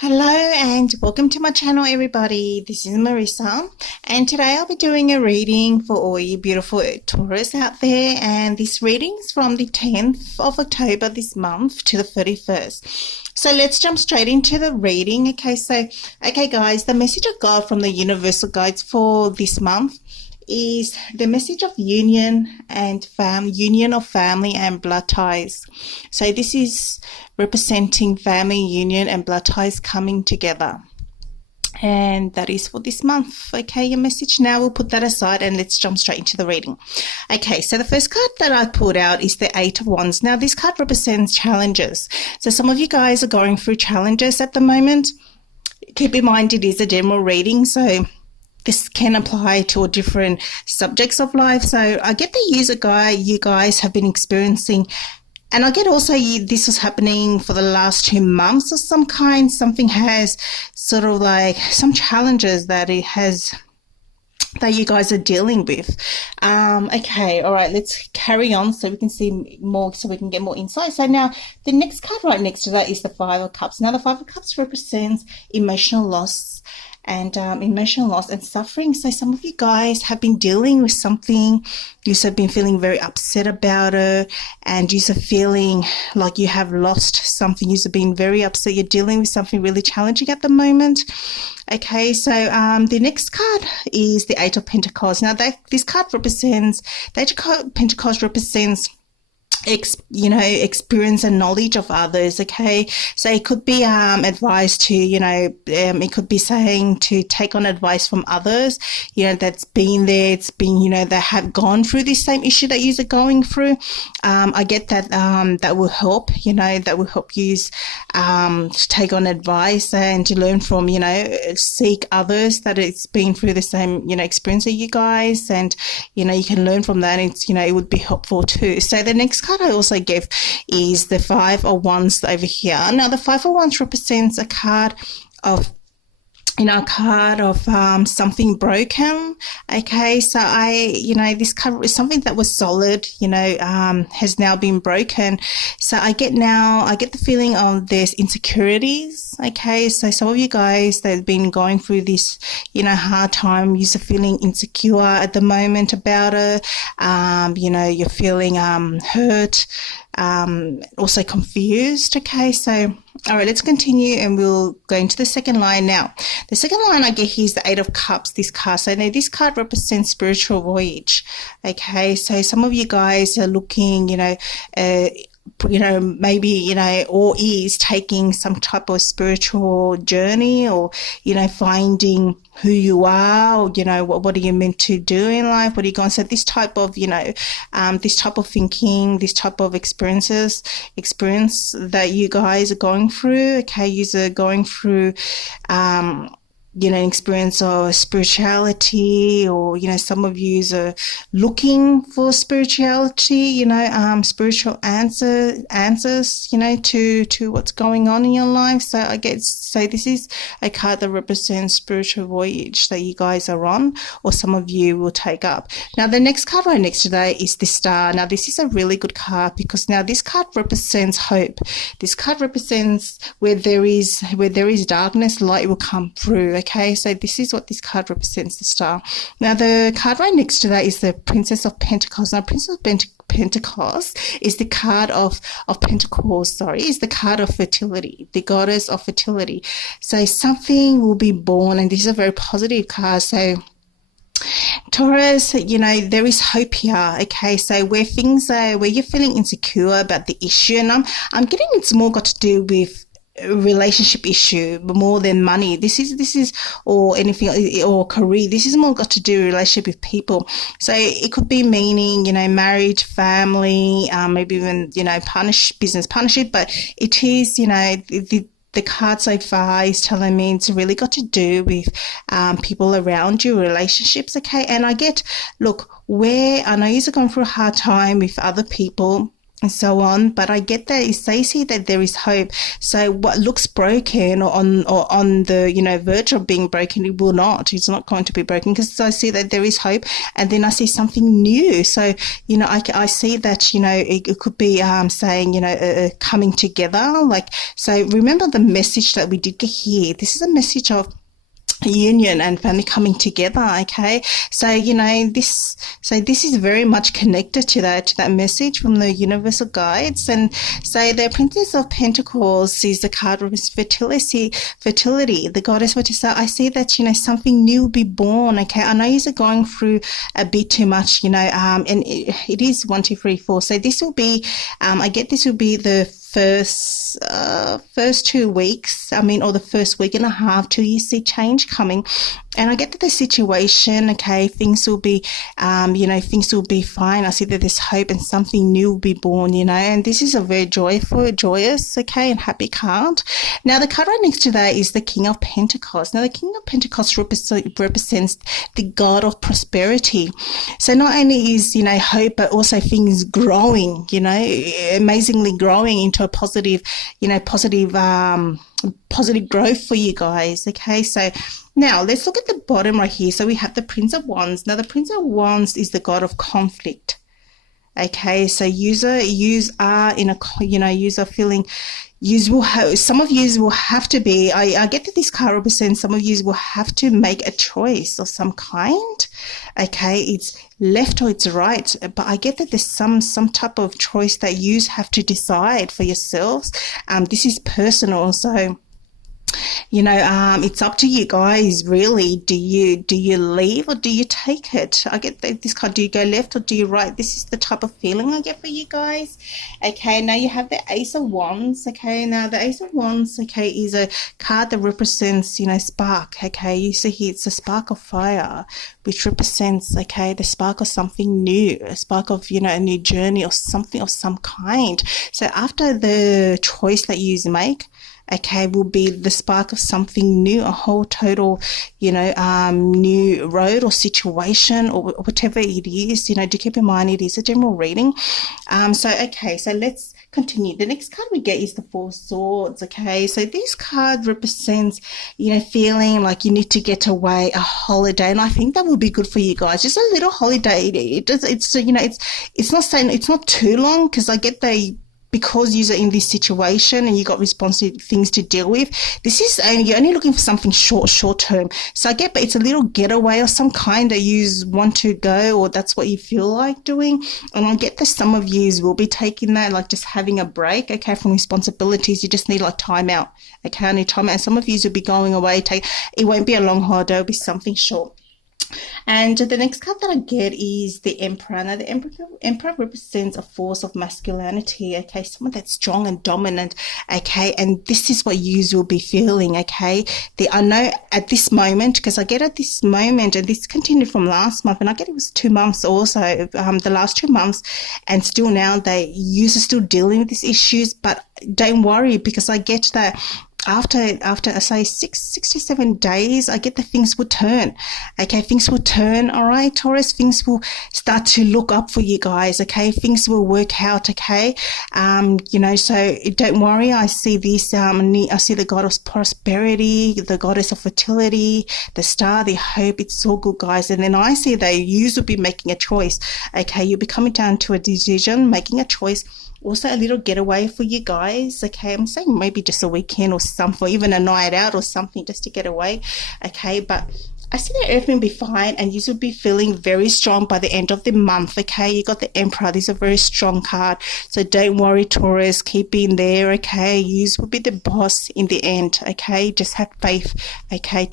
Hello and welcome to my channel, everybody. This is Marissa, and today I'll be doing a reading for all you beautiful Taurus out there, and this reading is from the 10th of October this month to the 31st. So let's jump straight into the reading. Okay guys, the message I got from the universal guides for this month is the message of union and union of family and blood ties. So this is representing family union and blood ties coming together, and that is for this month. Okay, your message. Now we'll put that aside and let's jump straight into the reading. Okay, so the first card that I pulled out is the Eight of Wands. Now this card represents challenges. So some of you guys are going through challenges at the moment. Keep in mind it is a general reading, so this can apply to different subjects of life. So I get the you guys have been experiencing, and I get also this was happening for the last 2 months of some kind. Something has sort of like some challenges that you guys are dealing with. Okay, all right, let's carry on so we can see more, so we can get more insight. So now the next card right next to that is the Five of Cups. Now the Five of Cups represents emotional loss and suffering. So some of you guys have been dealing with something. You have been feeling very upset about it, and you are feeling like you have lost something. You have been very upset. You're dealing with something really challenging at the moment. Okay, so the next card is the Eight of Pentacles. Now this card represents, the Eight of Pentacles represents experience and knowledge of others. Okay, so it could be advice to, it could be saying to take on advice from others, that's been there, it's been, that have gone through this same issue that you're going through. I get that that will help, that will help you to take on advice and to learn from, seek others that it's been through the same, experience of you guys, and you can learn from that. It's, it would be helpful too. So the next card I also gave is the Five of Wands over here. Now the Five of Wands represents a card of something broken. Okay, so this card is something that was solid, has now been broken. So I get the feeling of there's insecurities. Okay, so some of you guys that have been going through this, hard time, you're feeling insecure at the moment about it. You're feeling hurt, also confused. Okay, so all right, let's continue and we'll go into the second line now. The second line I get here is the Eight of Cups, this card. So now this card represents spiritual voyage. Okay, so some of you guys are looking, maybe, or is taking some type of spiritual journey, or, finding who you are, or, what are you meant to do in life? What are you going to say? This type of, this type of thinking, this type of experience that you guys are going through. Okay, you're going through, experience of spirituality, or, some of you are looking for spirituality, spiritual answers, to what's going on in your life. So I say this is a card that represents spiritual voyage that you guys are on, or some of you will take up. Now the next card right next to that is the Star. Now this is a really good card because now this card represents hope. This card represents where there is darkness, light will come through. Okay, so this is what this card represents, the Star. Now the card right next to that is the Princess of Pentacles. Now Princess of Pentacles is the card of Pentacles, is the card of fertility, the goddess of fertility. So something will be born, and this is a very positive card. So Taurus, there is hope here. Okay, so where you're feeling insecure about the issue, and I'm getting it's more got to do with relationship issue more than money. This is or anything, or career. This is more got to do with relationship with people. So it could be meaning, marriage, family, maybe even, business partnership, but it is, the card so far is telling me it's really got to do with people around you, relationships. Okay, and I get, look, where I know you're going through a hard time with other people, and so on. But I get that they see that there is hope. So what looks broken or on the, you know, verge of being broken, it will not. It's not going to be broken, because I see that there is hope, and then I see something new. So, you know, I see that, you know, it could be saying, you know, coming together. Like, so remember the message that we did get here. This is a message of union and family coming together. Okay, so you know this, so this is very much connected to that message from the universal guides. And so the Princess of Pentacles is the card of fertility, the goddess. What is that? I see that, you know, something new will be born. Okay, I know you're going through a bit too much, you know, and it is 1, 2, 3, 4. So this will be I get this will be the first 2 weeks, I mean, or the first week and a half till you see change coming. And I get that the situation, okay, things will be, you know, things will be fine. I see that there's hope and something new will be born, you know, and this is a very joyous, okay, and happy card. Now, the card right next to that is the King of Pentacles. Now, the King of Pentacles represents the god of prosperity. So not only is, you know, hope, but also things growing, you know, amazingly growing into a positive, you know, positive growth for you guys. Okay, so now let's look at the bottom right here. So we have the Prince of Wands. Now the Prince of Wands is the god of conflict. Okay, so yous are in a, you know, yous are feeling, yous will have, some of yous will have to be, I get that this card represents some of yous will have to make a choice of some kind. Okay, it's left or it's right, but I get that there's some type of choice that yous have to decide for yourselves. This is personal, so you know, it's up to you guys, really. Do you leave or do you take it? I get this card. Do you go left or do you right? This is the type of feeling I get for you guys. Okay, now you have the Ace of Wands. Okay, now the Ace of Wands, okay, is a card that represents, you know, spark. Okay, you see here, it's a spark of fire, which represents, okay, the spark of something new, a spark of, you know, a new journey or something of some kind. So after the choice that you make, okay, will be the spark of something new, a whole total, you know, new road or situation or whatever it is. You know, do keep in mind it is a general reading. So, okay, so let's continue. The next card we get is the Four Swords. Okay, so this card represents, you know, feeling like you need to get away, a holiday, and I think that will be good for you guys. Just a little holiday. It's you know, it's not saying it's not too long, because I get because you're in this situation and you got responsive things to deal with, this is you're only looking for something short term. So I get, but it's a little getaway or some kind that you want to go, or that's what you feel like doing. And I get that some of you will be taking that, like just having a break, okay, from responsibilities. You just need like time out, okay, I need time out. And some of you will be going away. It won't be a long holiday, it'll be something short. And the next card that I get is the Emperor. Now, the Emperor represents a force of masculinity, okay, someone that's strong and dominant, okay, and this is what you will be feeling, okay. I know at this moment, because I get at this moment, and this continued from last month, and I get it was 2 months also, the last 2 months, and still now you are still dealing with these issues, but don't worry, because I get that after I say 6 to 7 days, I get that things will turn. Okay, things will turn. All right, Taurus, things will start to look up for you guys. Okay, things will work out. Okay, you know, so don't worry. I see this. I see the goddess of prosperity, the goddess of fertility, the star, the hope. It's all good, guys. And then I see that you will be making a choice. Okay, you'll be coming down to a decision, making a choice. Also a little getaway for you guys. Okay, I'm saying maybe just a weekend or something, or even a night out or something, just to get away. Okay, but I see that everything will be fine, and you will be feeling very strong by the end of the month. Okay, you got the Emperor. This is a very strong card, so don't worry, Taurus, keep being there. Okay, you will be the boss in the end. Okay, just have faith. Okay,